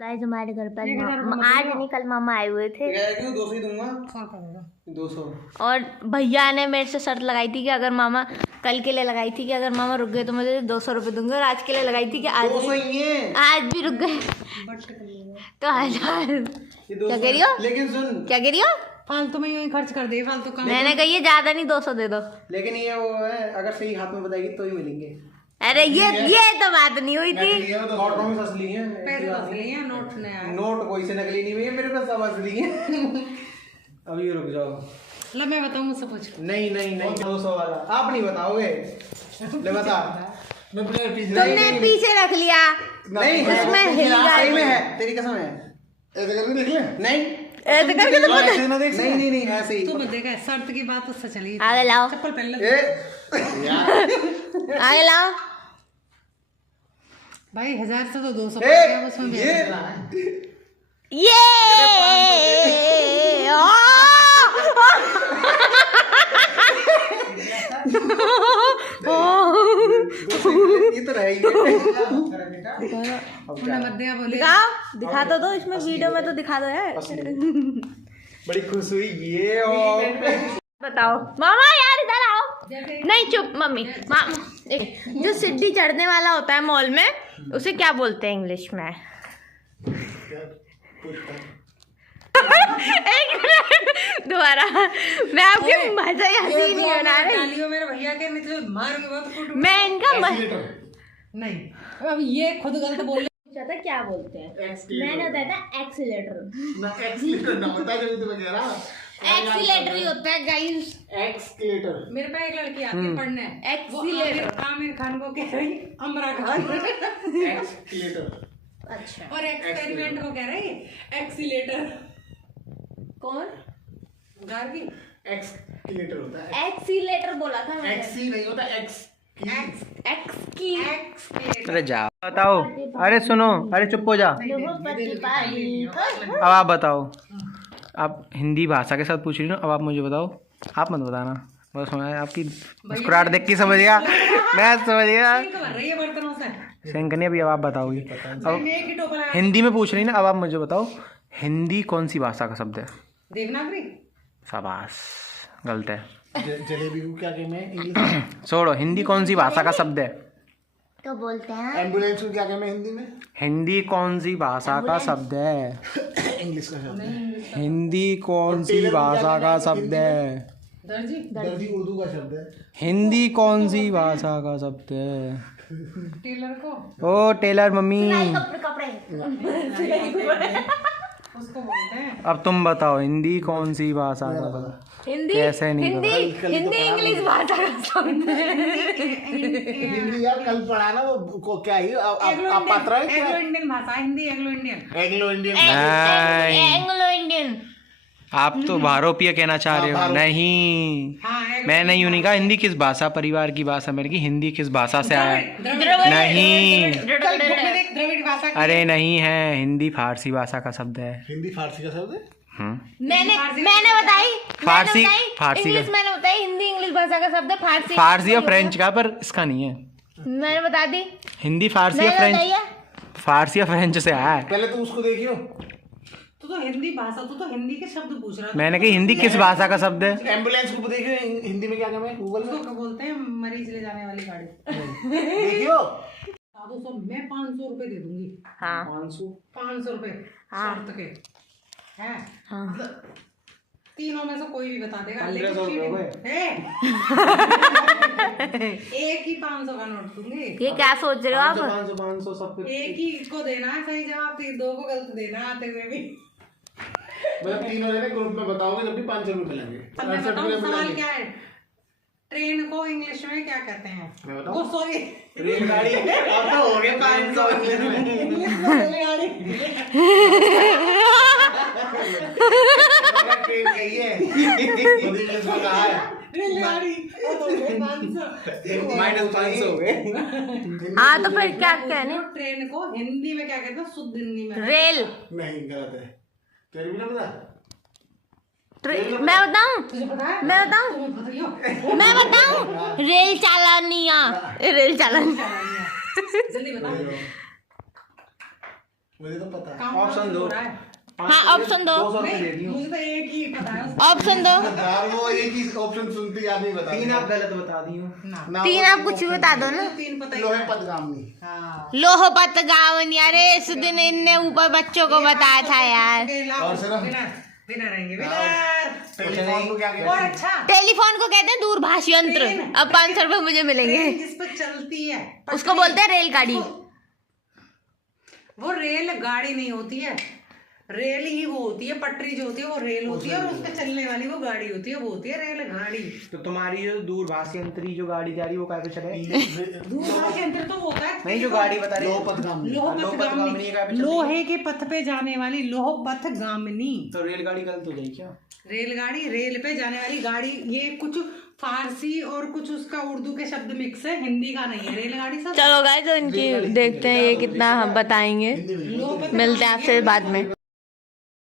Guys हमारे घर पर आज नहीं कल मामा आए हुए थे। क्यों 200 ही दूंगा। 200 और भैया ने मेरे से शर्त लगाई थी कि अगर मामा कल के लिए लगाई थी कि अगर मामा रुक गए तो मुझे 200 रुपये दूंगे, और आज के लिए लगाई थी कि आज 200 ही है। आज भी रुक गए तो 1000। क्या कह रही हो? लेकिन सुन, क्या कह रही हो? फालतू में यूं ही खर्च कर दिए, फालतू का। मैंने कही है ज्यादा नहीं 200 दे दो। लेकिन ये वो है, अगर सही हाथ में बताएगी तो ही मिलेंगे। अरे ये तो बात नहीं हुई थी। नोटों में असली है, पैसे असली हैं, नोट नया है। नोट कोई से नकली नहीं हुई है, मेरे पास सब असली है। अभी रुक जाओ। लो मैं बताऊं, मुझसे पूछ। नहीं 200 वाला आप नहीं बताओगे। ले बता। तुमने पीछे रख लिया। नहीं उसमें सही में है, तेरी कसम है। ऐसे करके देख ले। नहीं ऐसे करके तो ऐसे ना देख। नहीं ऐसे ही। तू मत देखा, शर्त की बात उससे चली। आगे लाओ, चप्पल पहन ले आगे लाओ भाई। 1000 से तो 200 उसमें भी ये ये तो रहेगी। दिखा तो दो, इसमें वीडियो में तो दिखा दो यार। बड़ी खुश हुई ये। और बताओ मामा यार इधर आओ। नहीं चुप मम्मी। जो सीढ़ी चढ़ने वाला होता है मॉल में, उसे क्या बोलते हैं इंग्लिश में? एक मिनट दोबारा, मैं आपके मजा हंसी नहीं बना रही। मेरे भैया के नहीं तो मार के बहुत मैं इनका नहीं, अब ये खुद गलत बोल रहे। क्या बोलते हैं? मैंने बताया था एक्सीलेटर। ना एक्सीलेटर ना होता है, जो तुम्हें कह रहा। एक्सीलेटर ही होता है गाइस। एक्सीलेटर। मेरे पास एक लड़की आती है पढ़ने, एक्सीलेटर। आमिर खान को कह रही अमरा खान। एक्सीलेटर। अच्छा। और एक्सपेरिमेंट को कह रही एक्सीलेटर। कौन? गार्गी। एक्सीलेटर होता है। एक्सीलेटर बोला था मैंने। एक्सी नहीं होता, एक्स की। अरे जा बताओ। अरे सुनो, अरे चुप हो जा। अब आप बताओ। आप हिंदी भाषा के साथ पूछ रही हो, अब आप मुझे बताओ। आप मत बताना, बस मैं आपकी मुस्कुराहट देख के समझ गया। मैं समझ गया शंकनी। अभी अब आप बताओगे। अब हिंदी में पूछ रही ना, अब आप मुझे बताओ हिंदी कौन सी भाषा का शब्द है? देवनागरी। शाबाश, गलत है। जलेबी को क्या कहते हैं इंग्लिश? छोड़ो, हिंदी कौन सी भाषा का शब्द है? तो बोलते हैं एम्बुलेंस को क्या कहते हैं हिंदी में? हिंदी कौन सी भाषा का शब्द है? इंग्लिश का शब्द है। हिंदी कौन सी भाषा का शब्द है? दर्जी उर्दू का शब्द है। हिंदी कौन सी भाषा का शब्द है? टेलर को। ओ टेलर मम्मी, कपड़े उसको बोलते हैं। अब तुम बताओ हिंदी कौन सी भाषा का शब्द? हिंदी कैसे नहीं हिंदी इंग्लिश भाषा का शब्द है। हिंदी यार कल पढ़ा ना वो को क्या ही आप पात्रा है क्या? एंग्लो इंडियन भाषा, Hindi Anglo Indian. Anglo Indian. Anglo Indian. आप तो भारोपीय कहना चाह रहे हो? नहीं, मैं नहीं यूँ नहीं कहा। हिंदी किस भाषा परिवार की भाषा मेरे की? हिंदी किस भाषा से आया है? नहीं, द्रविड़ भाषा। अरे नहीं है, हिंदी फारसी भाषा का शब्द है। हिंदी फारसी का शब्द है। मैंने बताई फारसी इंग्लिश मैंने बताई। हिंदी इंग्लिश भाषा का शब्द है। फारसी और फ्रेंच का, पर इसका नहीं है। मैंने बता दी। हिंदी फारसी और फ्रेंच, फारसी और फ्रेंच से आया है। पहले तुम उसको देखियो। तू तो हिंदी भाषा, तू तो हिंदी के शब्द पूछ रहा है। मैंने कही हिंदी किस भाषा का शब्द है? एम्बुलेंस को देखियो हिंदी में क्या नाम है गूगल में? उसको बोलते हैं मरीज ले जाने वाली गाड़ी। देखियो। 200 मैं 500 रुपए दे दूंगी। हाँ 500 रुपए शर्त के हैं। तीनों में से कोई भी बता देगा। एक ही 500 का नोट दूंगी। ये क्या सोच रहे हो आप? 500 सब कुछ एक ही को देना है सही जवाब, 2 को गलत देना आते हुए भी। मतलब तीनों जने ग्रुप में बताओगे जब भी 500 रुपए मिलेंगे। अब मैं बताऊं सवाल क्या है? ट्रेन को इंग्लिश में क्या कहते हैं? मैं बताऊं? वो सॉरी रेलगाड़ी। अब तो हो गए 500 इंग्लिश में रेलगाड़ी। ट्रेन गई है। इंग्लिश में कहा है रेलगाड़ी। -500 हो गए। हाँ तो फिर क्या कहने? ट्रेन को हिंदी में क्या कहते हैं? शुद्ध हिंदी में रेल। नहीं गलत है। तेरे भी ना पता? मैं बताऊं? तुझे पता है? मैं बताऊं? तुम्हें पता ही हो। मैं बताऊं? रेल चालानिया। रेल चालानिया। जल्दी बता। मुझे तो पता है। काम ऑप्शन दो। हो रहा है। हाँ ऑप्शन दो 200 रुपये दे दियो। मुझे तो एक ही पता है उसका। ऑप्शन दो यार वो एक ही ऑप्शन सुनती है, आदमी बता 3 आप गलत बता दियो। ना तीन आप कुछ भी बता दो ना। 3 पता ही लोहे है। पदगामी। हाँ लोहपत गावन यार इस दिन इनने ऊपर बच्चों को बताया था यार। और सुनो। विनर रहेंगे विनर। टेलीफोन को क्या कहते और हैं? अच्छा टेलीफोन को कहते हैं दूरभाष यंत्र। अब 500 रुपये मुझे मिलेंगे। ट्रेन जिस पर चलती है उसको बोलते हैं रेलगाड़ी। वो रेल गाड़ी नहीं होती है, रेल ही वो होती है, पटरी जो होती है वो रेल होती है, और उस पे चलने वाली वो गाड़ी होती है, वो होती है रेल गाड़ी। तो तुम्हारी जो दूरभाष यंत्री जो गाड़ी जा रही है वो काय पे चले? दूरभाष यंत्र तो वो होता है नहीं जो गाड़ी बता रही लोह है पदगामी। लोहपतगामिनी काय पे चलती है? लोहे के पथ पे जाने वाली लोहपथ गामिनी तो रेलगाड़ी गलत हो जाएगी क्या? रेलगाड़ी, रेल पे जाने वाली गाड़ी। ये कुछ फारसी और कुछ उसका उर्दू के शब्द मिक्स है, हिंदी का नहीं है रेलगाड़ी सब। चलो गाइस तो इनकी देखते हैं ये कितना हम बताएंगे। मिलते हैं आपसे बाद में।